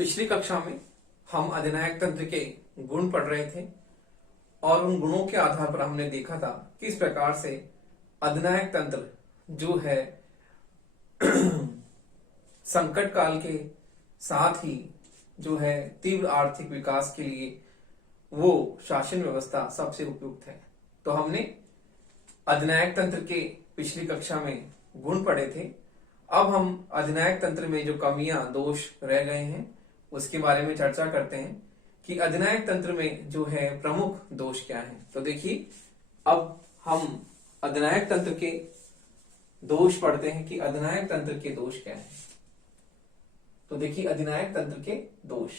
पिछली कक्षा में हम अधिनायक तंत्र के गुण पढ़ रहे थे और उन गुणों के आधार पर हमने देखा था किस प्रकार से अधिनायक तंत्र जो है संकट काल के साथ ही जो है तीव्र आर्थिक विकास के लिए वो शासन व्यवस्था सबसे उपयुक्त है। तो हमने अधिनायक तंत्र के पिछली कक्षा में गुण पढ़े थे। अब हम अधिनायक तंत्र में जो कमियां दोष रह गए हैं उसके बारे में चर्चा करते हैं कि अधिनायक तंत्र में जो है प्रमुख दोष क्या है। तो देखिए, अब हम अधिनायक तंत्र के दोष पढ़ते हैं कि अधिनायक तंत्र के दोष क्या है। तो देखिए, अधिनायक तंत्र के दोष।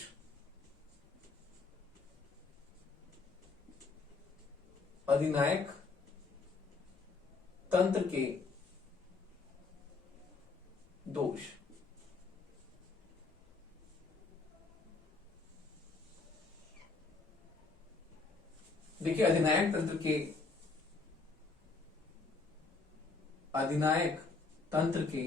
अधिनायक तंत्र के दोष। देखिए, अधिनायक तंत्र के अधिनायक तंत्र के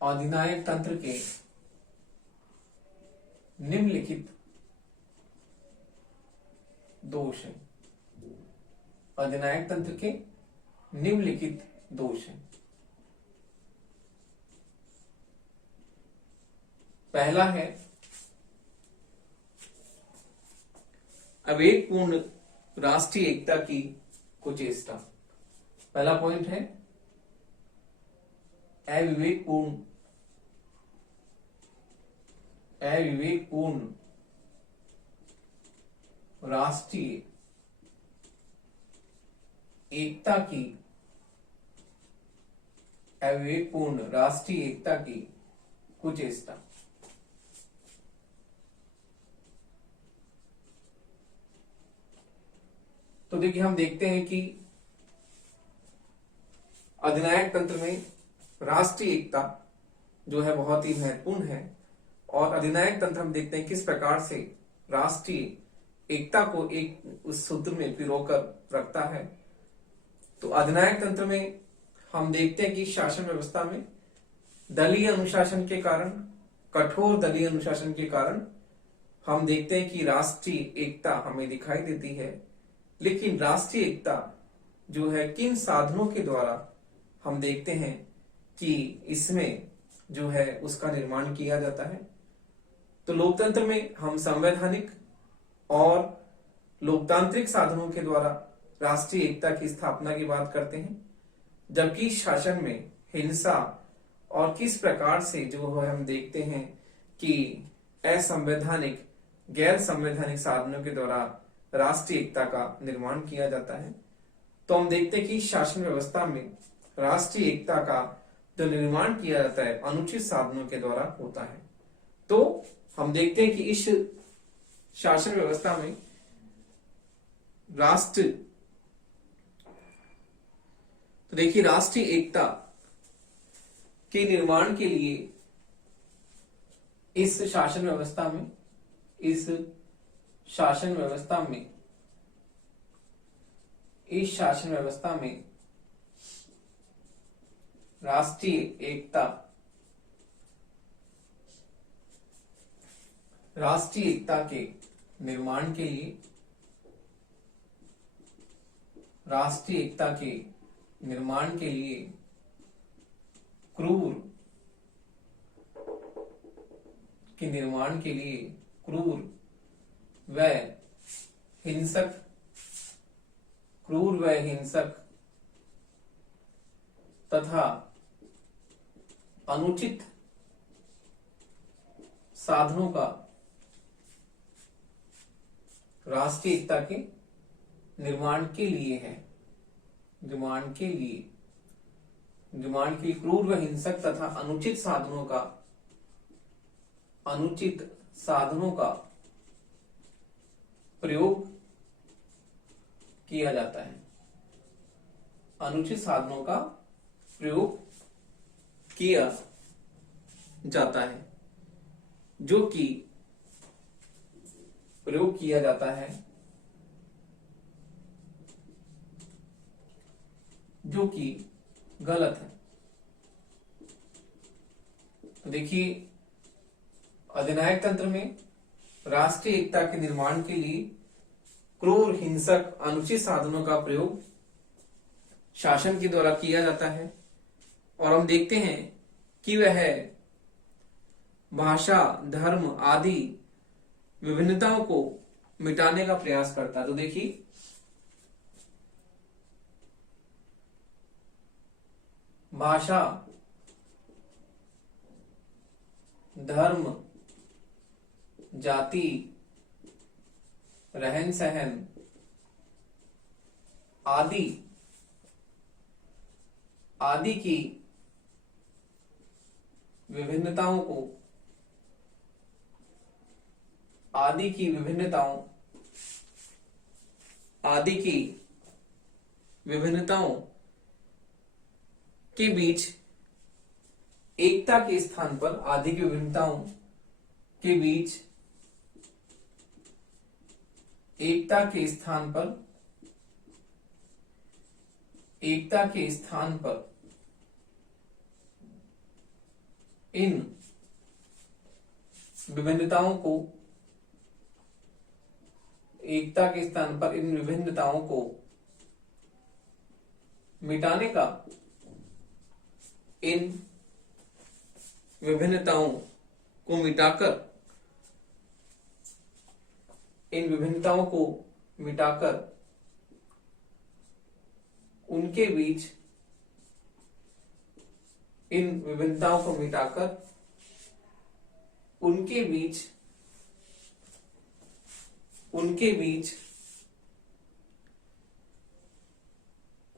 अधिनायक तंत्र के निम्नलिखित दोष हैं। अधिनायक तंत्र के निम्नलिखित दोष हैं। पहला है अविवेकपूर्ण राष्ट्रीय एकता की कुचेष्टा। पहला पॉइंट है अविवेकपूर्ण राष्ट्रीय एकता की अविवेकपूर्ण राष्ट्रीय एकता की कुचेष्टा। तो देखिए, हम देखते हैं कि अधिनायक तंत्र में राष्ट्रीय एकता जो है बहुत ही महत्वपूर्ण है और अधिनायक तंत्र हम देखते हैं किस प्रकार से राष्ट्रीय एकता को एक उस सूत्र में पिरोकर रखता है। तो अधिनायक तंत्र में हम देखते हैं कि शासन व्यवस्था में दलीय अनुशासन के कारण, कठोर दलीय अनुशासन के कारण हम देखते हैं कि राष्ट्रीय एकता हमें दिखाई देती है। लेकिन राष्ट्रीय एकता जो है किन साधनों के द्वारा हम देखते हैं कि इसमें जो है उसका निर्माण किया जाता है। तो लोकतंत्र में हम संवैधानिक और लोकतांत्रिक साधनों के द्वारा राष्ट्रीय एकता की स्थापना की बात करते हैं, जबकि शासन में हिंसा और किस प्रकार से जो है हम देखते हैं कि असंवैधानिक, गैर संवैधानिक साधनों के द्वारा राष्ट्रीय एकता का निर्माण किया जाता है। तो हम देखते हैं कि शासन व्यवस्था में राष्ट्रीय एकता का जो निर्माण किया जाता है अनुचित साधनों के द्वारा होता है। तो हम देखते हैं कि इस शासन व्यवस्था में तो देखिए, राष्ट्रीय एकता के निर्माण के लिए इस शासन व्यवस्था में राष्ट्रीय एकता के निर्माण के लिए क्रूर व हिंसक तथा अनुचित साधनों का राष्ट्रीय एकता के निर्माण के लिए क्रूर व हिंसक तथा अनुचित साधनों का प्रयोग किया जाता है। अनुचित साधनों का प्रयोग किया जाता है, जो कि प्रयोग किया जाता है जो कि गलत है। तो देखिए, अधिनायक तंत्र में राष्ट्रीय एकता के निर्माण के लिए क्रूर, हिंसक, अनुचित साधनों का प्रयोग शासन के द्वारा किया जाता है। और हम देखते हैं कि वह भाषा, धर्म आदि विभिन्नताओं को मिटाने का प्रयास करता है। तो देखिए, भाषा, धर्म, जाति, रहन सहन आदि आदि की विभिन्नताओं को आदि की विभिन्नताओं के बीच एकता के स्थान पर आदि की विभिन्नताओं के बीच एकता के स्थान पर इन विभिन्नताओं को मिटाने का, इन विभिन्नताओं को मिटाकर उनके बीच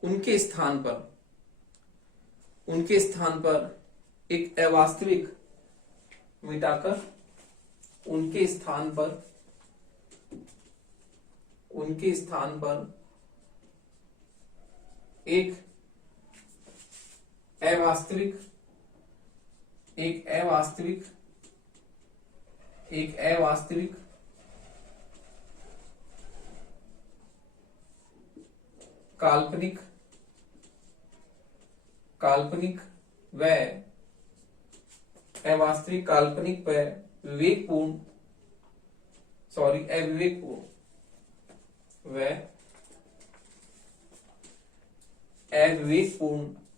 उनके स्थान पर एक अवास्तविक मिटाकर उनके स्थान पर एक अवास्तविक काल्पनिक व अविवेकपूर्ण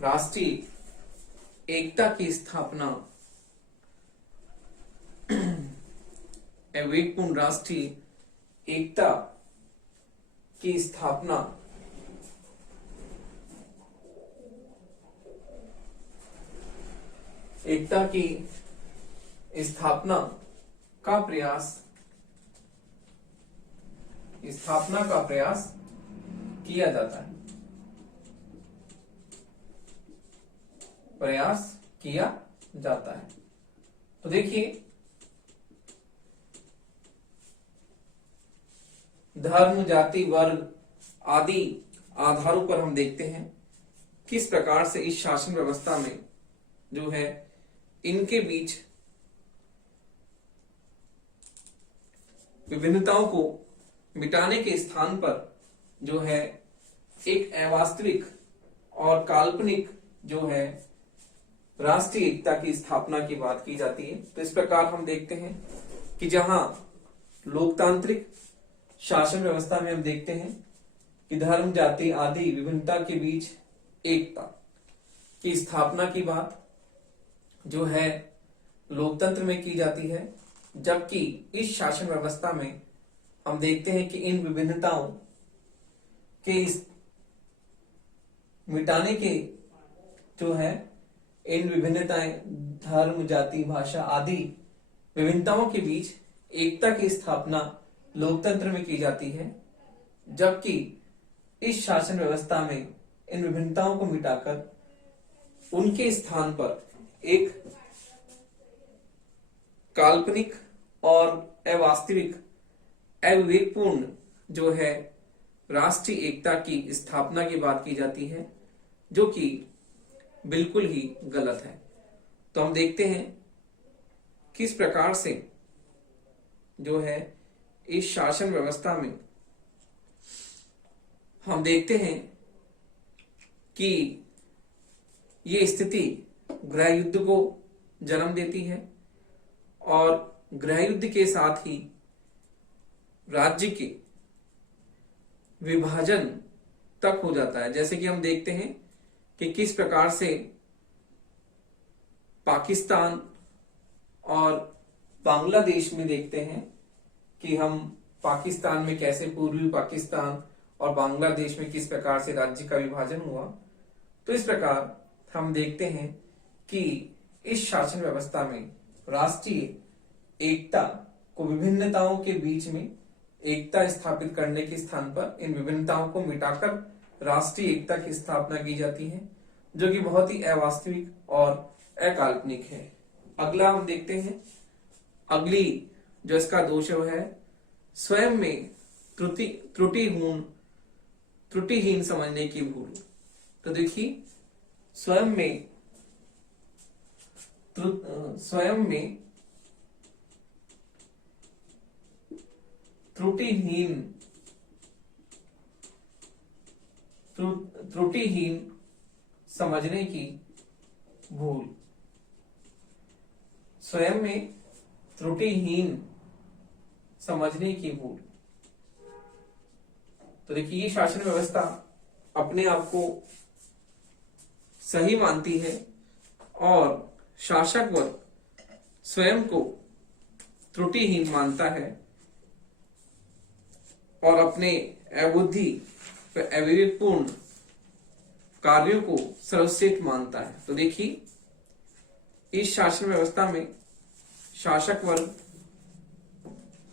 राष्ट्रीय एकता की स्थापना का प्रयास किया जाता है। तो देखिए, धर्म, जाति, वर्ग आदि आधारों पर हम देखते हैं किस प्रकार से इस शासन व्यवस्था में जो है इनके बीच विभिन्नताओं को मिटाने के स्थान पर जो है एक अवास्तविक और काल्पनिक जो है राष्ट्रीय एकता की स्थापना की बात की जाती है। तो इस प्रकार हम देखते हैं कि जहां लोकतांत्रिक शासन व्यवस्था में हम देखते हैं कि धर्म, जाति आदि विभिन्नता के बीच एकता की स्थापना की बात जो है लोकतंत्र में की जाती है, जबकि इस शासन व्यवस्था में हम देखते हैं कि इन विभिन्नताओं के इस मिटाने के जो है इन विभिन्नताएं, धर्म, जाति, भाषा आदि विभिन्नताओं के बीच एकता की स्थापना लोकतंत्र में की जाती है, जबकि इस शासन व्यवस्था में इन विभिन्नताओं को मिटाकर उनके स्थान पर एक काल्पनिक और अवास्तविक, अविवेकपूर्ण जो है राष्ट्रीय एकता की स्थापना की बात की जाती है, जो कि बिल्कुल ही गलत है। तो हम देखते हैं किस प्रकार से जो है इस शासन व्यवस्था में हम देखते हैं कि ये स्थिति गृह युद्ध को जन्म देती है और गृह युद्ध के साथ ही राज्य के विभाजन तक हो जाता है। जैसे कि हम देखते हैं कि किस प्रकार से पाकिस्तान और बांग्लादेश में देखते हैं कि हम पाकिस्तान में कैसे पूर्वी पाकिस्तान और बांग्लादेश में किस प्रकार से राज्य का विभाजन हुआ। तो इस प्रकार हम देखते हैं कि इस शासन व्यवस्था में राष्ट्रीय एकता को विभिन्नताओं के बीच में एकता स्थापित करने के स्थान पर इन विभिन्नताओं को मिटाकर राष्ट्रीय एकता की स्थापना की जाती है, जो कि बहुत ही अवास्तविक और अकाल्पनिक है। अगला हम देखते हैं, अगली जो इसका दोष है वह है स्वयं में त्रुटिहीन समझने की भूल। तो देखिए स्वयं में त्रुटिहीन समझने की भूल। स्वयं में त्रुटिहीन समझने की भूल। तो देखिए ये शासन व्यवस्था अपने आप को सही मानती है और शासक वर्ग स्वयं को त्रुटिहीन मानता है और अपने अबुद्धि व अविवेकपूर्ण कार्यों को सर्वश्रेष्ठ मानता है। तो देखिए इस शासन व्यवस्था में शासक वर्ग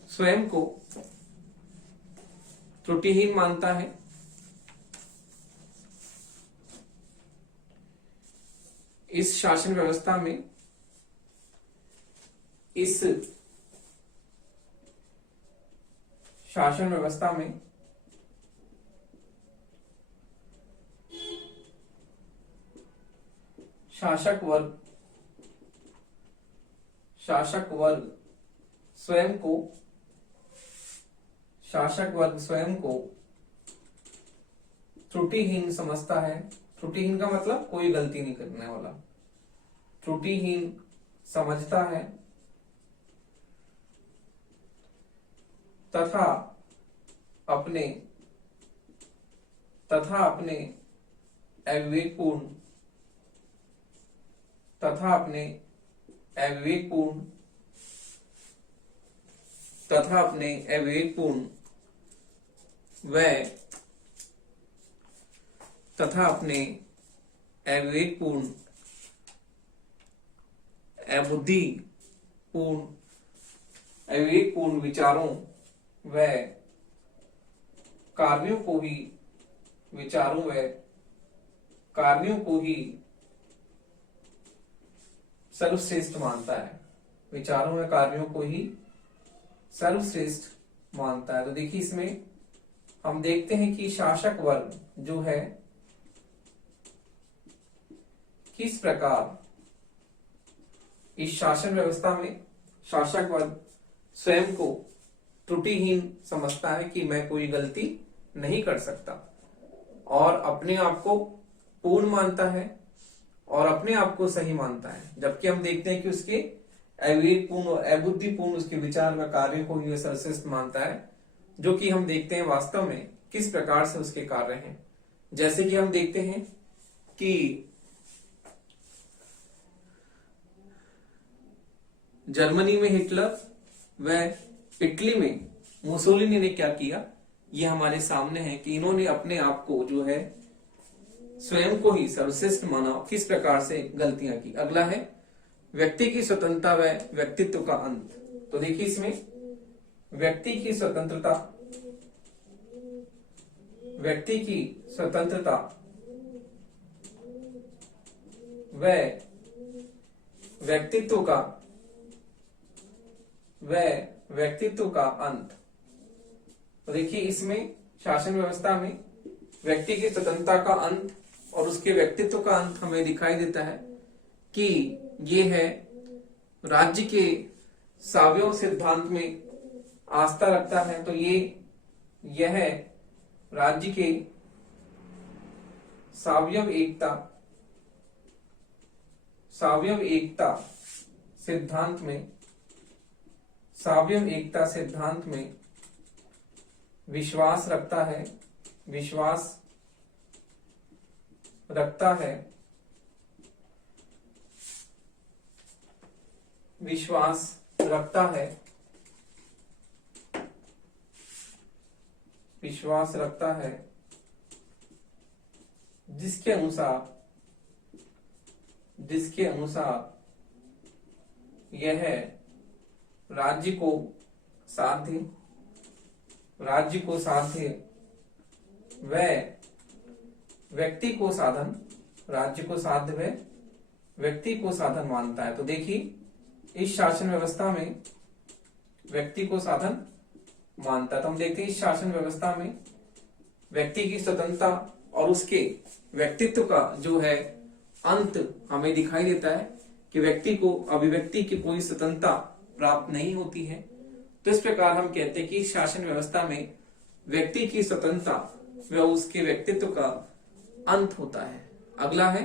स्वयं को त्रुटिहीन मानता है इस शासन व्यवस्था में शासक वर्ग स्वयं को त्रुटिहीन समझता है। त्रुटिहीन का मतलब कोई गलती नहीं करने वाला, त्रुटिहीन समझता है तथा अपने अविवेकपूर्ण अविवेकपूर्ण विचारों व कार्यों को ही सर्वश्रेष्ठ मानता है। विचारों व कार्यों को ही सर्वश्रेष्ठ मानता है। तो देखिए इसमें हम देखते हैं कि शासक वर्ग जो है किस प्रकार इस शासन व्यवस्था में शासक वर्ग स्वयं को त्रुटिहीन समझता है कि मैं कोई गलती नहीं कर सकता और अपने आप को पूर्ण मानता है और अपने आप को सही मानता है, जबकि हम देखते हैं कि उसके अविवेकपूर्ण और अबुद्धिपूर्ण उसके विचार व कार्य को ही सर्वश्रेष्ठ मानता है, जो कि हम देखते हैं वास्तव में किस प्रकार से उसके कार्य हैं। जैसे कि हम देखते हैं कि जर्मनी में हिटलर व इटली में मुसोलिनी ने क्या किया, ये हमारे सामने है कि इन्होंने अपने आप को जो है स्वयं को ही सर्वश्रेष्ठ माना, किस प्रकार से गलतियां की। अगला है व्यक्ति की स्वतंत्रता व व्यक्तित्व का अंत। तो देखिए इसमें व्यक्ति की स्वतंत्रता व व्यक्तित्व का अंत। तो देखिए इसमें शासन व्यवस्था में व्यक्ति की स्वतंत्रता का अंत और उसके व्यक्तित्व का अंत हमें दिखाई देता है कि ये है राज्य के सावयव सिद्धांत में आस्था रखता है। तो यह राज्य के सावयव एकता सिद्धांत में विश्वास रखता है जिसके अनुसार यह राज्य को साध्य व व्यक्ति को साधन मानता है। तो देखिए इस शासन व्यवस्था में व्यक्ति को साधन मानता है। तो हम देखते हैं इस शासन व्यवस्था में व्यक्ति की स्वतंत्रता और उसके व्यक्तित्व का जो है अंत हमें दिखाई देता है कि व्यक्ति को अभिव्यक्ति की कोई स्वतंत्रता प्राप्त नहीं होती है। तो इस प्रकार हम कहते हैं कि इस शासन व्यवस्था में व्यक्ति की स्वतंत्रता व उसके व्यक्तित्व का अंत होता है। अगला है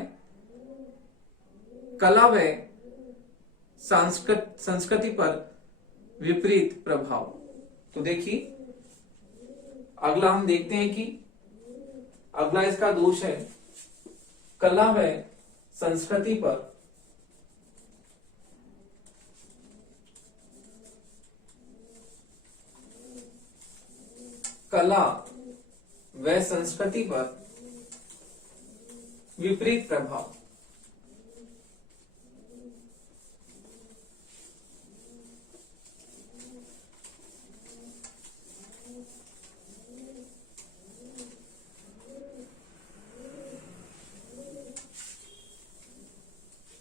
कला व संस्कृति पर विपरीत प्रभाव। तो देखिए अगला हम देखते हैं कि अगला इसका दोष है कला व संस्कृति पर विपरीत प्रभाव।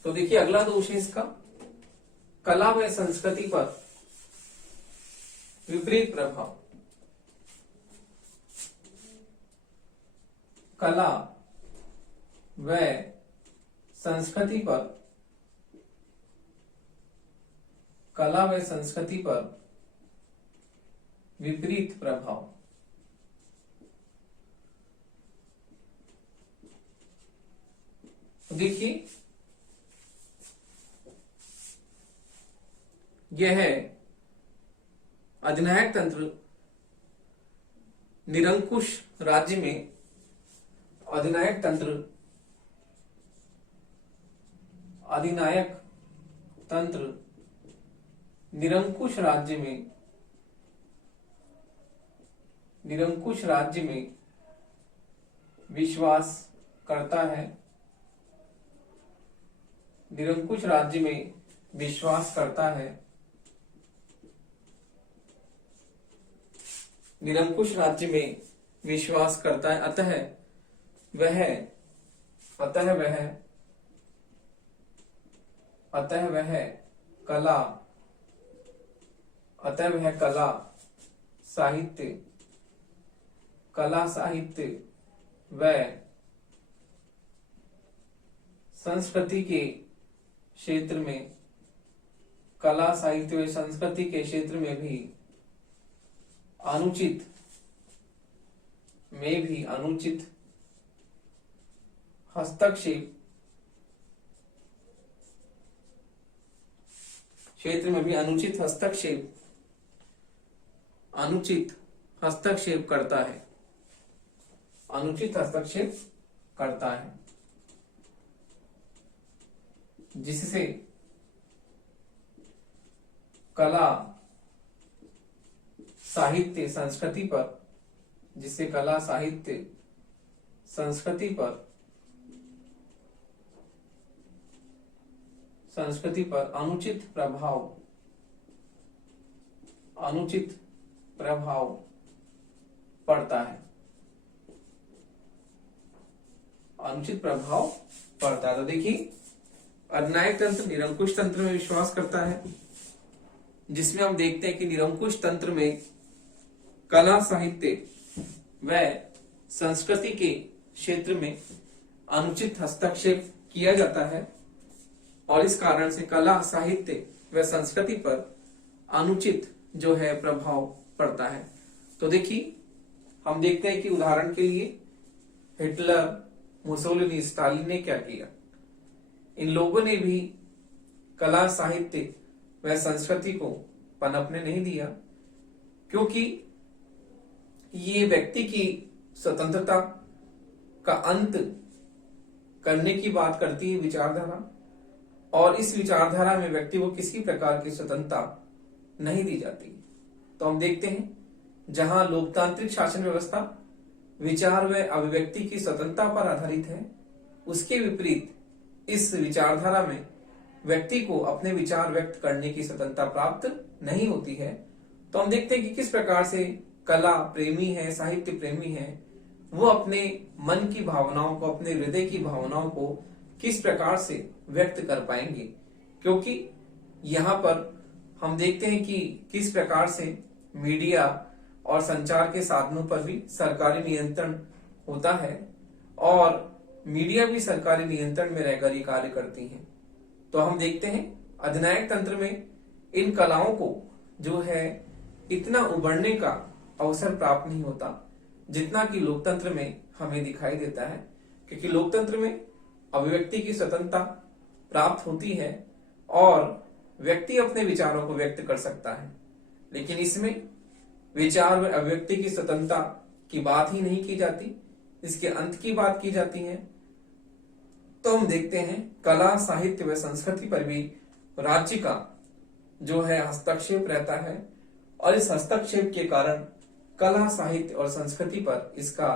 तो देखिए अगला दोष है इसका कला व संस्कृति पर विपरीत प्रभाव। कला व संस्कृति पर विपरीत प्रभाव। देखिए यह है अधिनायक तंत्र निरंकुश राज्य में अधिनायक तंत्र निरंकुश राज्य में विश्वास करता है। निरंकुश राज्य में विश्वास करता है। निरंकुश राज्य में विश्वास करता है। अतः वह कला साहित्य व संस्कृति के क्षेत्र में कला साहित्य व संस्कृति के क्षेत्र में भी अनुचित हस्तक्षेप करता है जिससे कला साहित्य संस्कृति पर अनुचित प्रभाव पड़ता है। तो देखिए अधिनायक तंत्र निरंकुश तंत्र में विश्वास करता है, जिसमें हम देखते हैं कि निरंकुश तंत्र में कला साहित्य व संस्कृति के क्षेत्र में अनुचित हस्तक्षेप किया जाता है और इस कारण से कला, साहित्य व संस्कृति पर अनुचित जो है प्रभाव पड़ता है। तो देखिए, हम देखते हैं कि उदाहरण के लिए हिटलर, मुसोलिनी, स्टालिन ने क्या किया। इन लोगों ने भी कला, साहित्य व संस्कृति को पनपने नहीं दिया, क्योंकि ये व्यक्ति की स्वतंत्रता का अंत करने की बात करती है विचारधारा, और इस विचारधारा में व्यक्ति को किसी प्रकार की स्वतंत्रता नहीं दी जाती। तो हम देखते हैं, जहां लोकतांत्रिक शासन व्यवस्था विचार व अभिव्यक्ति की स्वतंत्रता पर आधारित है, उसके विपरीत इस विचारधारा में व्यक्ति को अपने विचार व्यक्त करने की स्वतंत्रता प्राप्त नहीं होती है। तो हम देखते हैं कि किस प्रकार से कला प्रेमी है, साहित्य प्रेमी है, वो अपने मन की भावनाओं को, अपने हृदय की भावनाओं को किस प्रकार से व्यक्त कर पाएंगे, क्योंकि यहाँ पर हम देखते हैं कि किस प्रकार से मीडिया और संचार के साधनों पर भी सरकारी नियंत्रण होता है और मीडिया भी सरकारी नियंत्रण में रहकर ये कार्य करती हैं। तो हम देखते हैं अधिनायक तंत्र में इन कलाओं को जो है इतना उभरने का अवसर प्राप्त नहीं होता जितना कि लोकतंत्र में हमें दिखाई देता है, क्योंकि लोकतंत्र में अभिव्यक्ति की स्वतंत्रता प्राप्त होती है और व्यक्ति अपने विचारों को व्यक्त कर सकता है, लेकिन इसमें विचार व अभिव्यक्ति की स्वतंत्रता की बात ही नहीं की जाती, इसके अंत की बात की जाती है। तो हम देखते हैं कला, साहित्य व संस्कृति पर भी राज्य का जो है हस्तक्षेप रहता है और इस हस्तक्षेप के कारण कला, साहित्य और संस्कृति पर इसका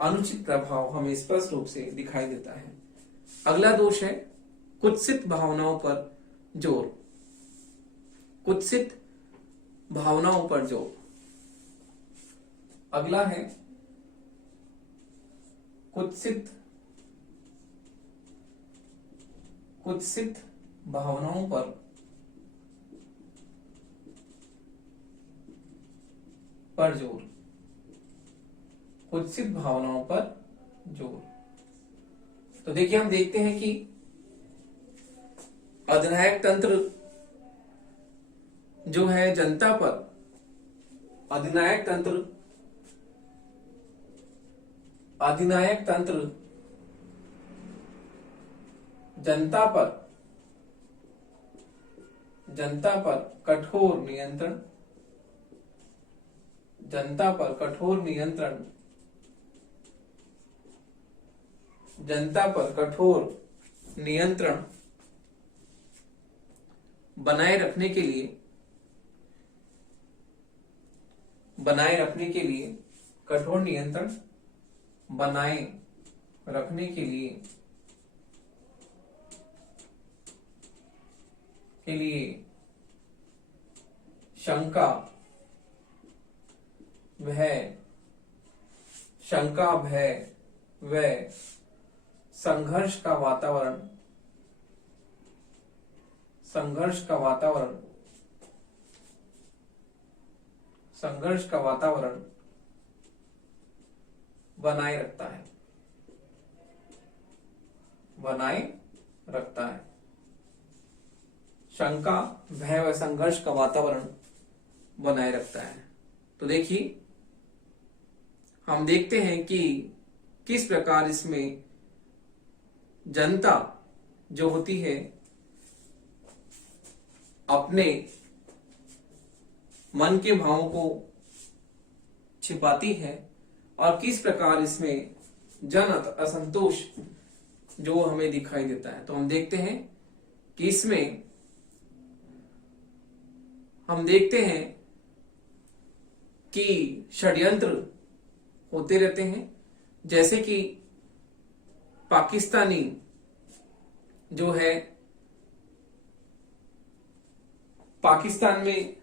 अनुचित प्रभाव हमें स्पष्ट रूप से दिखाई देता है। अगला दोष है कुत्सित भावनाओं पर जोर। कुत्सित भावनाओं पर जोर। अगला है कुत्सित भावनाओं पर जोर। कुत्सित भावनाओं पर जोर। तो देखिए, हम देखते हैं कि अधिनायक तंत्र जो है जनता पर, अधिनायक तंत्र जनता पर कठोर नियंत्रण, जनता पर कठोर नियंत्रण बनाए रखने के लिए कठोर नियंत्रण बनाए रखने के लिए शंका, भय व संघर्ष का वातावरण बनाए रखता है। शंका, भय व संघर्ष का वातावरण बनाए रखता है। तो देखिए, हम देखते हैं कि किस प्रकार इसमें जनता जो होती है अपने मन के भावों को छिपाती है और किस प्रकार इसमें जन असंतोष जो हमें दिखाई देता है। तो हम देखते हैं कि इसमें हम देखते हैं कि षड्यंत्र होते रहते हैं, जैसे कि पाकिस्तानी जो है, पाकिस्तान में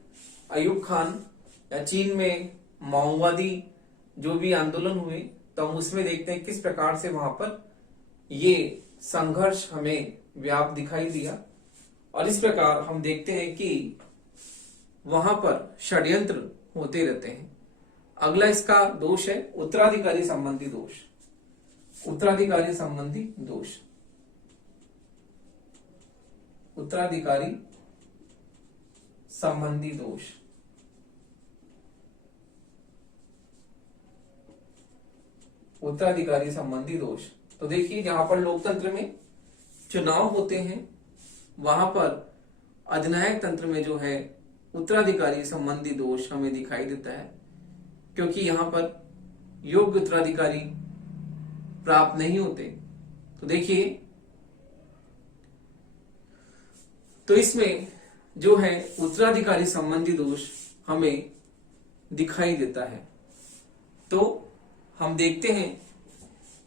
अयूब खान या चीन में माओवादी जो भी आंदोलन हुए, तो हम उसमें देखते हैं किस प्रकार से वहां पर ये संघर्ष हमें व्याप्त दिखाई दिया और इस प्रकार हम देखते हैं कि वहां पर षड्यंत्र होते रहते हैं। अगला इसका दोष है उत्तराधिकारी संबंधी दोष। उत्तराधिकारी संबंधी दोष, उत्तराधिकारी संबंधी दोष। उत्तराधिकारी संबंधी दोष, तो देखिए जहां पर लोकतंत्र में चुनाव होते हैं वहां पर अधिनायक तंत्र में जो है उत्तराधिकारी संबंधी दोष हमें दिखाई देता है, क्योंकि यहां पर योग्य उत्तराधिकारी प्राप्त नहीं होते। तो देखिए, तो इसमें जो है उत्तराधिकारी संबंधी दोष हमें दिखाई देता है। तो हम देखते हैं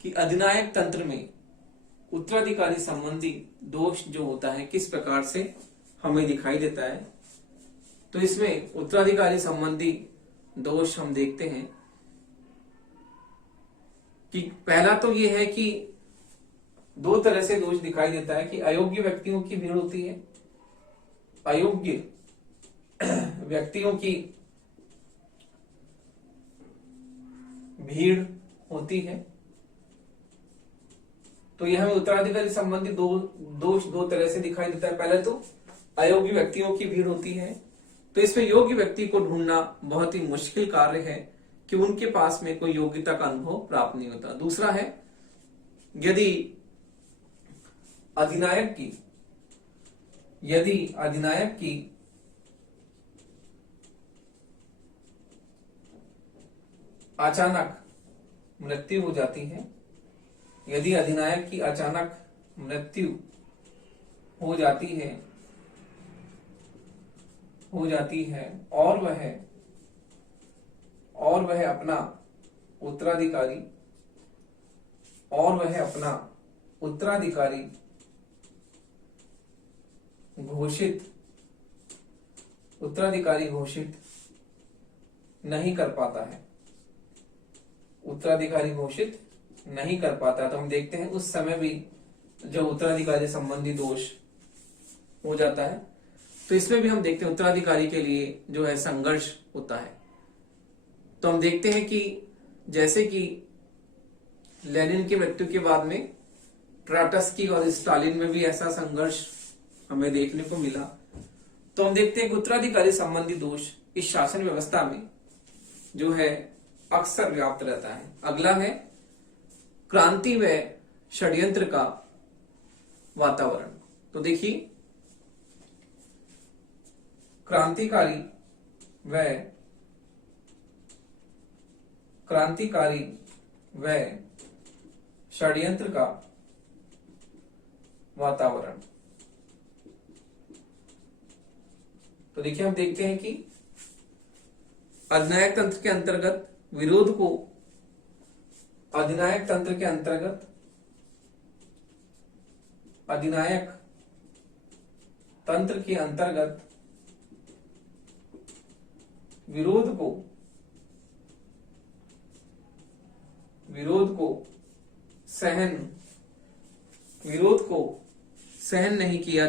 कि अधिनायक तंत्र में उत्तराधिकारी संबंधी दोष जो होता है किस प्रकार से हमें दिखाई देता है। तो इसमें उत्तराधिकारी संबंधी दोष हम देखते हैं कि पहला तो यह है कि दो तरह से दोष दिखाई देता है कि अयोग्य व्यक्तियों की भीड़ होती है, अयोग्य व्यक्तियों की भीड़ होती है। तो यह हमें उत्तराधिकारी संबंधी दोष दो तरह से दिखाई देता है। पहले तो अयोग्य व्यक्तियों की भीड़ होती है, तो इसमें योग्य व्यक्ति को ढूंढना बहुत ही मुश्किल कार्य है कि उनके पास में कोई योग्यता का अनुभव प्राप्त नहीं होता। दूसरा है, यदि अधिनायक की अचानक मृत्यु हो जाती है, यदि अधिनायक की अचानक मृत्यु हो जाती है और वह अपना उत्तराधिकारी घोषित नहीं कर पाता है, तो हम देखते हैं उस समय भी जो उत्तराधिकारी संबंधी दोष हो जाता है। तो इसमें भी हम देखते हैं उत्तराधिकारी के लिए जो है संघर्ष होता है। तो हम देखते हैं कि जैसे कि लेनिन की मृत्यु के बाद में ट्राटस्की और स्टालिन में भी ऐसा संघर्ष हमें देखने को मिला। तो हम देखते हैं कि उत्तराधिकारी संबंधी दोष इस शासन व्यवस्था में जो है अक्सर व्याप्त रहता है। अगला है क्रांति व षड्यंत्र का वातावरण। तो देखिए, क्रांतिकारी व षड्यंत्र का वातावरण। तो देखिए, हम देखते हैं कि अधिनायक तंत्र के अंतर्गत विरोध को अधिनायक तंत्र के अंतर्गत विरोध को सहन नहीं किया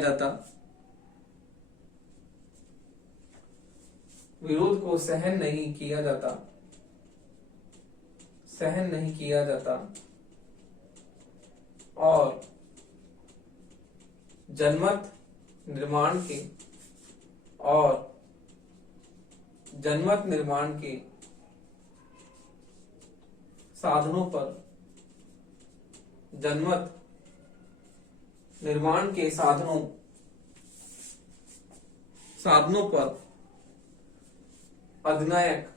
जाता, और जनमत निर्माण के साधनों पर अधिनायक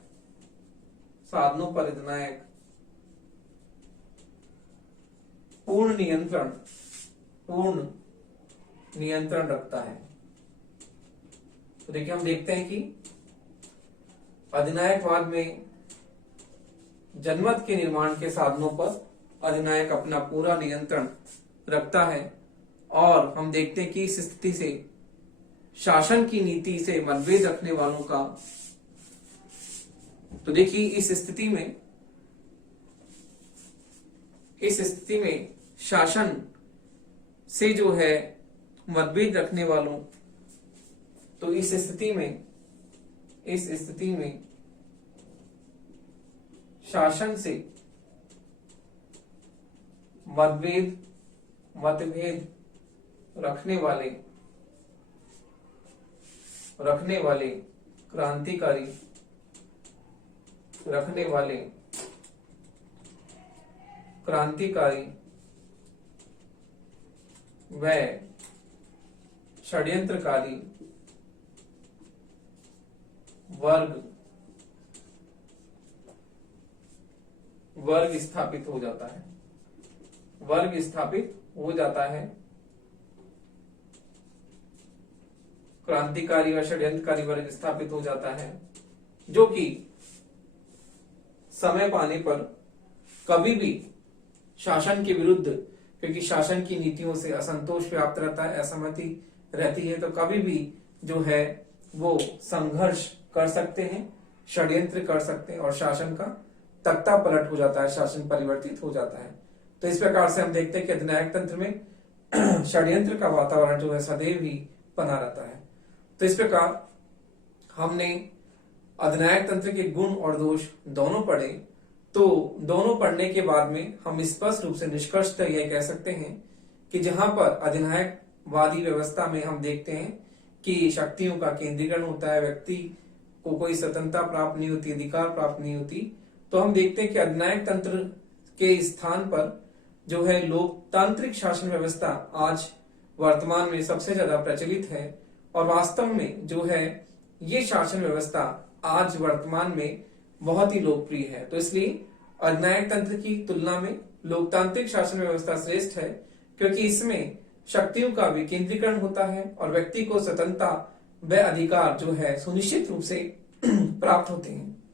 पूर्ण नियंत्रण रखता है। तो देखिए, हम देखते हैं कि अधिनायकवाद में जनमत के निर्माण के साधनों पर अधिनायक अपना पूरा नियंत्रण रखता है, और हम देखते हैं कि इस स्थिति से शासन की नीति से मतभेद रखने वालों का, तो देखिए इस स्थिति में शासन से जो है मतभेद रखने वालों, तो इस स्थिति में शासन से मतभेद रखने वाले क्रांतिकारी व षड्यंत्रकारी वर्ग स्थापित हो जाता है। क्रांतिकारी व षड्यंत्रकारी वर्ग स्थापित हो जाता है, जो कि समय पाने पर कभी भी शासन के विरुद्ध, क्योंकि शासन की नीतियों से असंतोष व्याप्त रहता है, असहमति रहती है, तो कभी भी जो है वो संघर्ष कर सकते हैं, षड्यंत्र कर सकते हैं और शासन का तख्ता पलट हो जाता है, शासन परिवर्तित हो जाता है। तो इस प्रकार से हम देखते हैं कि अधिनायक तंत्र में षड्यंत्र का वातावरण जो है सदैव ही बना रहता है। तो इस प्रकार हमने अधिनायक तंत्र के गुण और दोष दोनों पढ़े। तो दोनों पढ़ने के बाद में हम स्पष्ट रूप से निष्कर्षतः यह कह सकते हैं कि जहां पर अधिनायकवादी व्यवस्था में हम देखते हैं कि शक्तियों का केंद्रीकरण होता है, व्यक्ति को कोई स्वतंत्रता प्राप्त नहीं होती, अधिकार प्राप्त नहीं होती, तो हम देखते हैं कि अधिनायक तंत्र के स्थान पर जो है लोकतांत्रिक शासन व्यवस्था आज वर्तमान में सबसे ज्यादा प्रचलित है और वास्तव में जो है ये शासन व्यवस्था आज वर्तमान में बहुत ही लोकप्रिय है। तो इसलिए अधिनायक तंत्र की तुलना में लोकतांत्रिक शासन व्यवस्था श्रेष्ठ है, क्योंकि इसमें शक्तियों का विकेंद्रीकरण होता है और व्यक्ति को स्वतंत्रता व अधिकार जो है सुनिश्चित रूप से प्राप्त होते हैं।